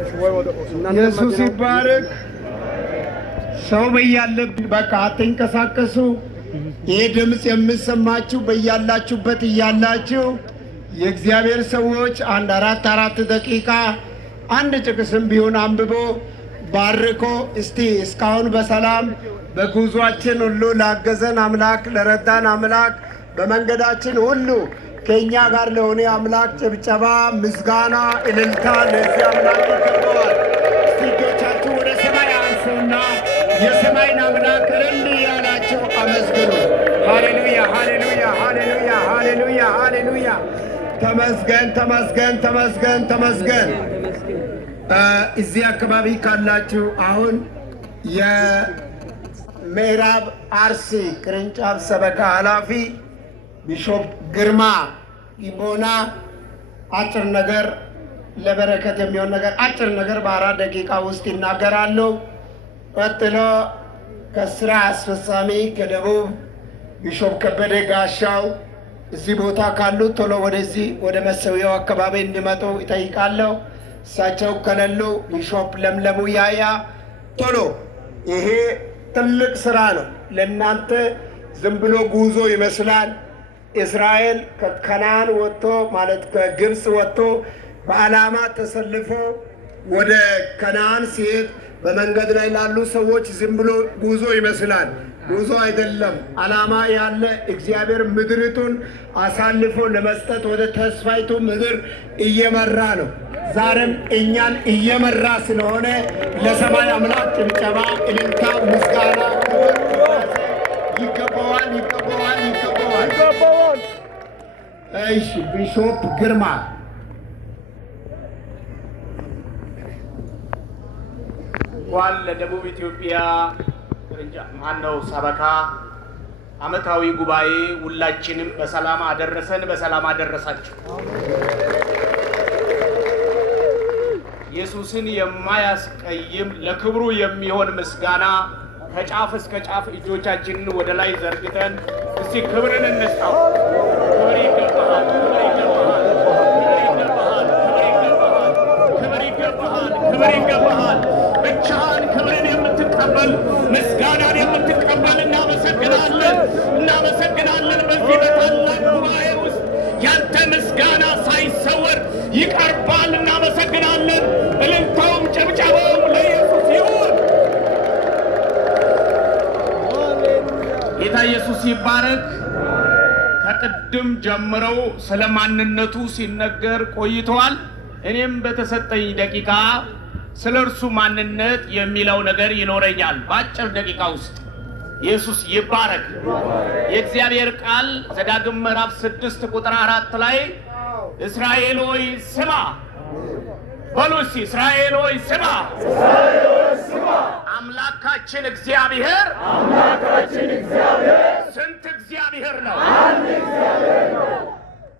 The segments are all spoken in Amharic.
ኢየሱስ ይባረክ። ሰው በያለበት በቃ አትንቀሳቀሱ። ይህ ድምፅ የምሰማችሁ በያላችሁበት እያላችሁ የእግዚአብሔር ሰዎች አንድ አራት ደቂቃ አንድ ጥቅስም ቢሆን አንብቦ ባርኮ እስቲ እስካሁን በሰላም በጉዟችን ሁሉ ላገዘን አምላክ ለረዳን አምላክ በመንገዳችን ሁሉ ከእኛ ጋር ለሆነ አምላክ ጭብጨባ፣ ምስጋና፣ እልልታ ለዚህ አምላክ ይገባዋል። እጆቻችሁ ወደ ሰማይ አንሱና የሰማይን አምላክ እልል ያላችሁ አመስግኑ። ሃሌሉያ ሃሌሉያ ሃሌሉያ ሃሌሉያ ሃሌሉያ። ተመስገን ተመስገን ተመስገን ተመስገን። እዚህ አካባቢ ካላችሁ አሁን የምዕራብ አርሲ ቅርንጫፍ ሰበካ ኃላፊ ቢሾፕ ግርማ ይቦና አጭር ነገር ለበረከት የሚሆን ነገር አጭር ነገር በ4 ደቂቃ ውስጥ ይናገራሉ። ቀጥሎ ከስራ አስፈጻሚ ከደቡብ ቢሾፕ ከበደ ጋሻው እዚህ ቦታ ካሉ ቶሎ ወደዚህ ወደ መሰዊያው አካባቢ እንዲመጡ ይጠይቃለሁ። እሳቸው ከሌሉ ቢሾፕ ለምለሙ ያያ ቶሎ። ይሄ ትልቅ ስራ ነው። ለእናንተ ዝም ብሎ ጉዞ ይመስላል። እስራኤል ከከናን ወጥቶ ማለት ከግብፅ ወጥቶ በዓላማ ተሰልፎ ወደ ከናን ሲሄድ በመንገድ ላይ ላሉ ሰዎች ዝም ብሎ ጉዞ ይመስላል። ጉዞ አይደለም። ዓላማ ያለ እግዚአብሔር ምድሪቱን አሳልፎ ለመስጠት ወደ ተስፋይቱ ምድር እየመራ ነው። ዛሬም እኛን እየመራ ስለሆነ ለሰማይ አምላክ ጭብጨባ፣ እልልታ፣ ምስጋና ይገባዋል ይገባዋል ይገባዋል። እሺ ቢሾፕ ግርማ እንኳን ለደቡብ ኢትዮጵያ ቅርንጫፍ ማነው ሰበካ ዓመታዊ ጉባኤ ሁላችንም በሰላም አደረሰን፣ በሰላም አደረሳችሁ። ኢየሱስን የማያስቀይም ለክብሩ የሚሆን ምስጋና ከጫፍ እስከ ጫፍ እጆቻችንን ወደ ላይ ዘርግተን እስቲ ክብርን እንስጣው። ክብር ይገባሃል፣ ክብር ይገባሃል፣ ክብር ይገባሃል፣ ክብር ይገባሃል። ብቻህን ክብርን የምትቀበል ምስጋናን የምትቀበል እናመሰግናለን፣ እናመሰግናለን። በዚህ በታላቅ ጉባኤ ውስጥ ያንተ ምስጋና ሳይሰወር ይቀርባል። እናመሰግናለን። እልልታውም ጭብጨባውም ለኢየሱስ ይሁን። ጌታ ኢየሱስ ይባረክ። ከቅድም ጀምረው ስለ ማንነቱ ሲነገር ቆይተዋል። እኔም በተሰጠኝ ደቂቃ ስለ እርሱ ማንነት የሚለው ነገር ይኖረኛል በአጭር ደቂቃ ውስጥ። ኢየሱስ ይባረክ። የእግዚአብሔር ቃል ዘዳግም ምዕራፍ 6 ቁጥር 4 ላይ እስራኤል ሆይ ስማ በሉ እስቲ፣ እስራኤል ሆይ ስማ፣ አምላካችን እግዚአብሔር ስንት እግዚአብሔር ነው?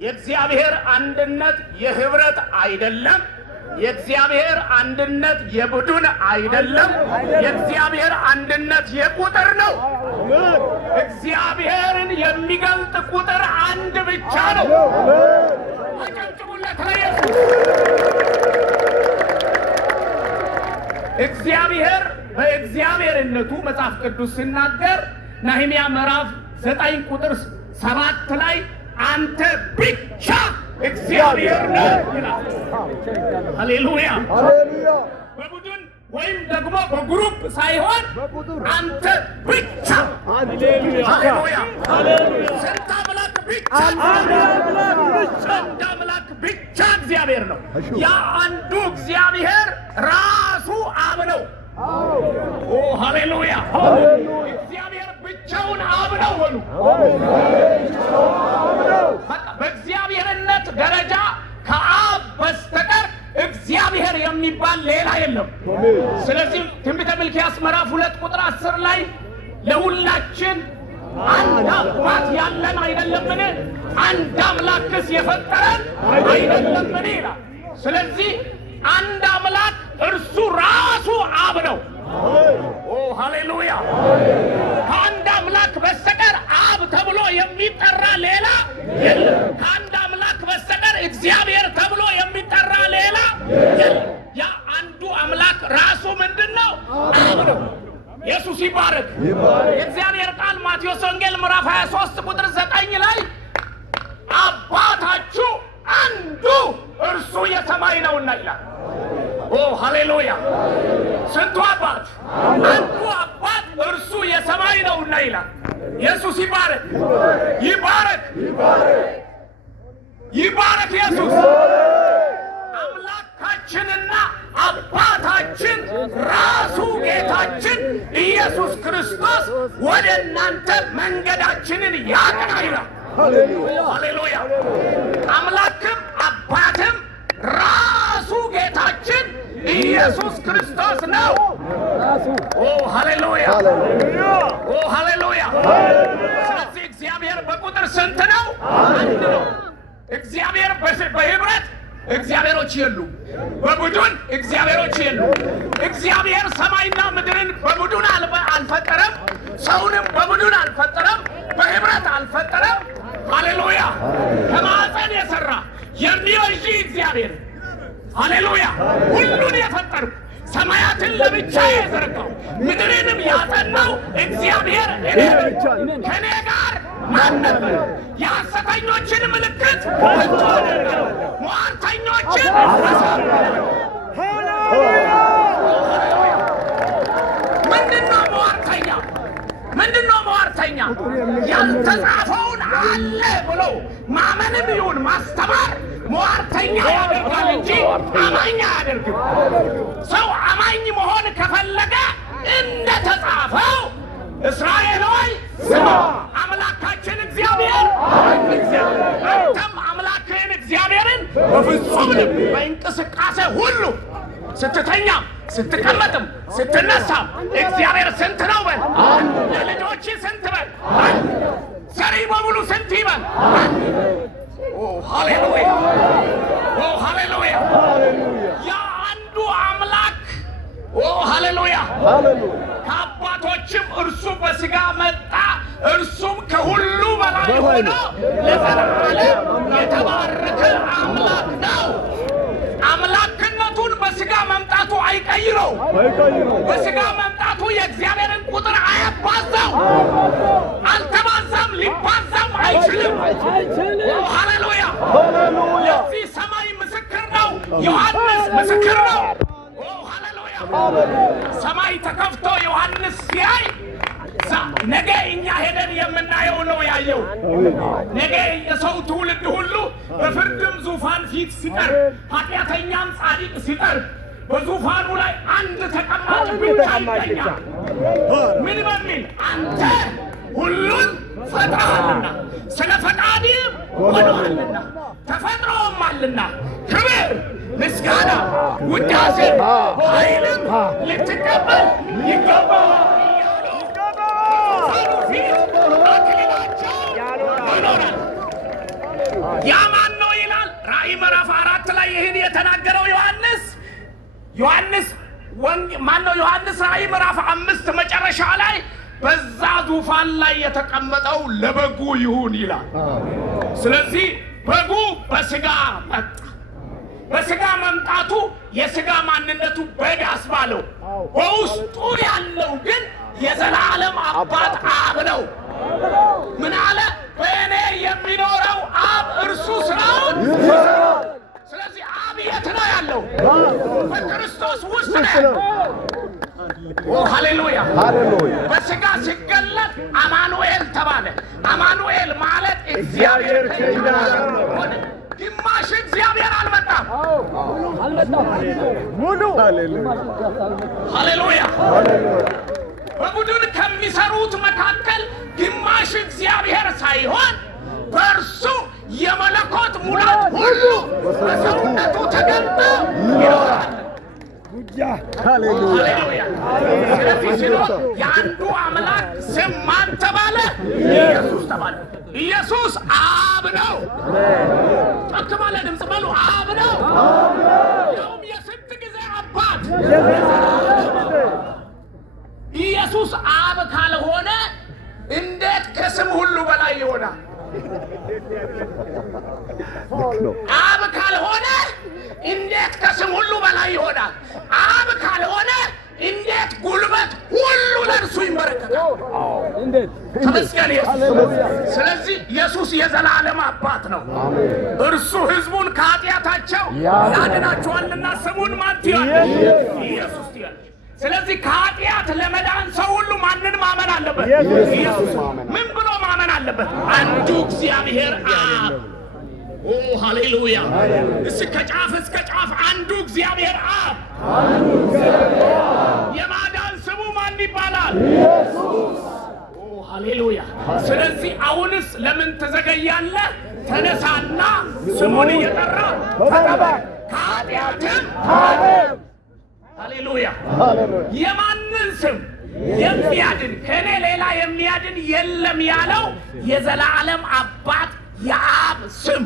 የእግዚአብሔር አንድነት የህብረት አይደለም። የእግዚአብሔር አንድነት የቡድን አይደለም። የእግዚአብሔር አንድነት የቁጥር ነው። እግዚአብሔርን የሚገልጥ ቁጥር አንድ ብቻ ነው። አጨብጭቡለት ለኢየሱስ። እግዚአብሔር በእግዚአብሔርነቱ መጽሐፍ ቅዱስ ሲናገር ነህምያ ምዕራፍ 9 ቁጥር 7 ላይ አንተ ብቻ እግዚአብሔር ነህ ይላል። ሃሌሉያ ሃሌሉያ። በቡድን ወይም ደግሞ በግሩፕ ሳይሆን አንተ ብቻ። ሃሌሉያ ሃሌሉያ። ስንት አምላክ ብቻ? አንድ አምላክ ብቻ እግዚአብሔር ነው። ያ አንዱ እግዚአብሔር ራሱ አብ ነው። ኦ ሃሌሉያ ሃሌሉያ። እግዚአብሔር ብቻውን አብ ነው ወሉ። በእግዚአብሔርነት ደረጃ ከአብ በስተቀር እግዚአብሔር የሚባል ሌላ የለም። ስለዚህ ትንቢተ ሚልክያስ ምዕራፍ 2 ቁጥር 10 ላይ ለሁላችን አንድ አባት ያለን አይደለምን? አንድ አምላክስ የፈጠረን አይደለምን ይላል። ስለዚህ አንድ አምላክ እርሱ ራሱ አብ ነው። ኦ ሃሌሉያ። ከአንድ አምላክ በስተቀር አብ ተብሎ የሚጠራ ሌላ የለም። ከአንድ አምላክ በስተቀር እግዚአብሔር ተብሎ የሚጠራ ሌላ የለም። ያ አንዱ ኢየሱስ ይባረክ። የእግዚአብሔር ቃል ማቴዎስ ወንጌል ምዕራፍ 23 ቁጥር 9 ላይ አባታችሁ አንዱ እርሱ የሰማይ ነውና ይላል። ኦ ሃሌሉያ! ስንቱ አባት? አንዱ አባት እርሱ የሰማይ ነውና ይላል። ኢየሱስ ይባረክ፣ ይባረክ፣ ይባረክ። ኢየሱስ አምላካችንና አባታችን ራሱ ጌታችን ኢየሱስ ክርስቶስ ወደ እናንተ መንገዳችንን ያቅና ይላል። ሃሌሉያ! አምላክም አባትም ራሱ ጌታችን ኢየሱስ ክርስቶስ ነው። ኦ ሃሌሉያ! ኦ ሃሌሉያ! ስለዚህ እግዚአብሔር በቁጥር ስንት ነው? አንድ ነው። እግዚአብሔር በህብረት እግዚአብሔሮች የሉ፣ በቡድን እግዚአብሔሮች የሉ። እግዚአብሔር ሰማይና ምድርን በቡድን አልፈጠረም፣ ሰውንም በቡድን አልፈጠረም፣ በህብረት አልፈጠረም። ሃሌሉያ! ከማዕፀን የሰራ የሚወዢ እግዚአብሔር ሃሌሉያ! ሁሉን የፈጠርኩ ሰማያትን ለብቻ የዘረጋው ምድርንም ያጠናው እግዚአብሔር እኔ ከእኔ ጋር ማን ነበር? የሐሰተኞችን ምልክት ከንቱ አደረገ፣ ሟርተኞችን አሳመነ። ምንድነው ሟርተኛ? ምንድነው ሟርተኛ? ያልተጻፈውን አለ ብሎ ማመንም ይሁን ማስተማር ሟርተኛ ያደርጋል እንጂ አማኝ አያደርግም። ሰው አማኝ መሆን ከፈለገ እንደ ተጻፈው እስራኤል ሆይ ስማ፣ አምላካችን እግዚአብሔር አንተም አምላክህን እግዚአብሔርን በፍጹም ልብ በእንቅስቃሴ ሁሉ ስትተኛም ስትቀመጥም ስትነሳም እግዚአብሔር ስንት ነው በል። ለልጆች ስንት በል። ዘሪ በሙሉ ስንት ይበል። ኦ ሃሌሉያ! ኦ ሃሌሉያ! ያ አንዱ አምላክ ኦ ሃሌሉያ! ከአባቶችም እርሱ በሥጋ መጣ፣ እርሱም ከሁሉ በላይ ሆኖ ለዘላለም የተባረከ አምላክ ነው። አምላክነቱን በሥጋ መምጣቱ አይቀይረው። በሥጋ መምጣቱ የእግዚአብሔርን ቁጥር አያባዛው። አልተባዛም፣ ሊባዛም አይችልም። ሃሌሉያ! የዚህ ሰማይ ምስክር ነው። ዮሐንስ ምስክር ነው። ሃሌሉያ! ሰማይ ተከፍቶ ዮሐንስ ሲያይ ነገ እኛ ሄደን የምናየው ነው ያየው። ነገ የሰው ትውልድ ሁሉ በፍርድም ዙፋን ፊት ሲቀርብ፣ ኃጢአተኛም ጻድቅ ሲቀርብ በዙፋኑ ላይ አንድ ተቀማጭ ብቻ ይገኛል። ምን በሚል? አንተ ሁሉን ፈጥረሃልና ስለ ፈቃድህም ሆነዋልና ተፈጥሮማልና ክብር፣ ምስጋና፣ ውዳሴ፣ ኃይልም ልትቀበል ይገባል። ያ ማን ነው ይላል ራእይ ምዕራፍ 4 ላይ ይህን የተናገረው ዮሐንስ ማን ነው? ዮሐንስ ራእይ ምዕራፍ 5 መጨረሻ ላይ በዛ ዙፋን ላይ የተቀመጠው ለበጉ ይሁን ይላል። ስለዚህ በጉ በሥጋ መጣ። በሥጋ መምጣቱ የሥጋ ማንነቱ በግ አስባለው። በውስጡ ያለው ግን የዘላለም አባት አብ ነው። ምን አለ? በእኔ የሚኖረው አብ እርሱ ስራውን። ስለዚህ አብ የት ነው ያለው? በክርስቶስ ውስጥ ነው። ኦ ሃሌሉያ! በሥጋ ሲገለጥ አማኑኤል ተባለ። አማኑኤል ማለት እግዚአብሔር ከእኛ ጋር ሆነ። ግማሽ እግዚአብሔር አልመጣም። ሙሉ ሃሌሉያ! በቡድን ከሚሰሩት መካከል ግማሽ እግዚአብሔር ሳይሆን በእርሱ የመለኮት ሙላት ሁሉ በሰውነቱ ተገልጦ ይኖራል። ሃሌሉያ! ስለዚህ ሲኖር የአንዱ አምላክ ስም ማን ተባለ? ኢየሱስ ተባለ። ኢየሱስ አብ ነው። ጮክ ባለ ድምፅ በሉ፣ አብ ነው። ያውም የስንት ጊዜ አባት። ኢየሱስ አብ ካልሆነ እንዴት ከስም ሁሉ በላይ ይሆናል? አብ ካልሆነ እንዴት ከስም ሁሉ በላይ ይሆናል? አብ ካልሆነ እንዴት ጉልበት ሁሉ ለእርሱ ተመስገን ኢየሱስ። ስለዚህ ኢየሱስ የዘላለም አባት ነው። እርሱ ሕዝቡን ከኃጢአታቸው ያድናቸዋልና ስሙን ማን ትያለሽ? ኢየሱስ ትያለሽ። ስለዚህ ከኃጢአት ለመዳን ሰው ሁሉ ማንን ማመን አለበት? ኢየሱስ። ምን ብሎ ማመን አለበት? አንዱ እግዚአብሔር አብ። ኦ ሃሌሉያ! እስከ ጫፍ እስከ ጫፍ አንዱ እግዚአብሔር አብ። የማዳን ስሙ ማን ይባላል? ኢየሱስ። ኦ ሃሌሉያ! ስለዚህ አሁንስ ለምን ትዘገያለህ? ተነሳና ስሙን እየጠራ ተጠበቅ፣ ከኃጢአትም ታጠብ። ሃሌሉያ! የማንን ስም የሚያድን ከእኔ ሌላ የሚያድን የለም ያለው የዘላለም አባት የአብ ስም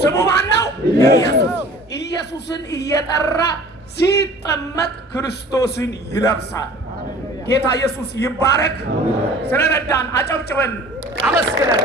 ስሙ ማን ነው? ኢየሱስ። ኢየሱስን እየጠራ ሲጠመቅ ክርስቶስን ይለብሳል። ጌታ ኢየሱስ ይባረክ። ስለረዳን አጨብጭበን አመስግነን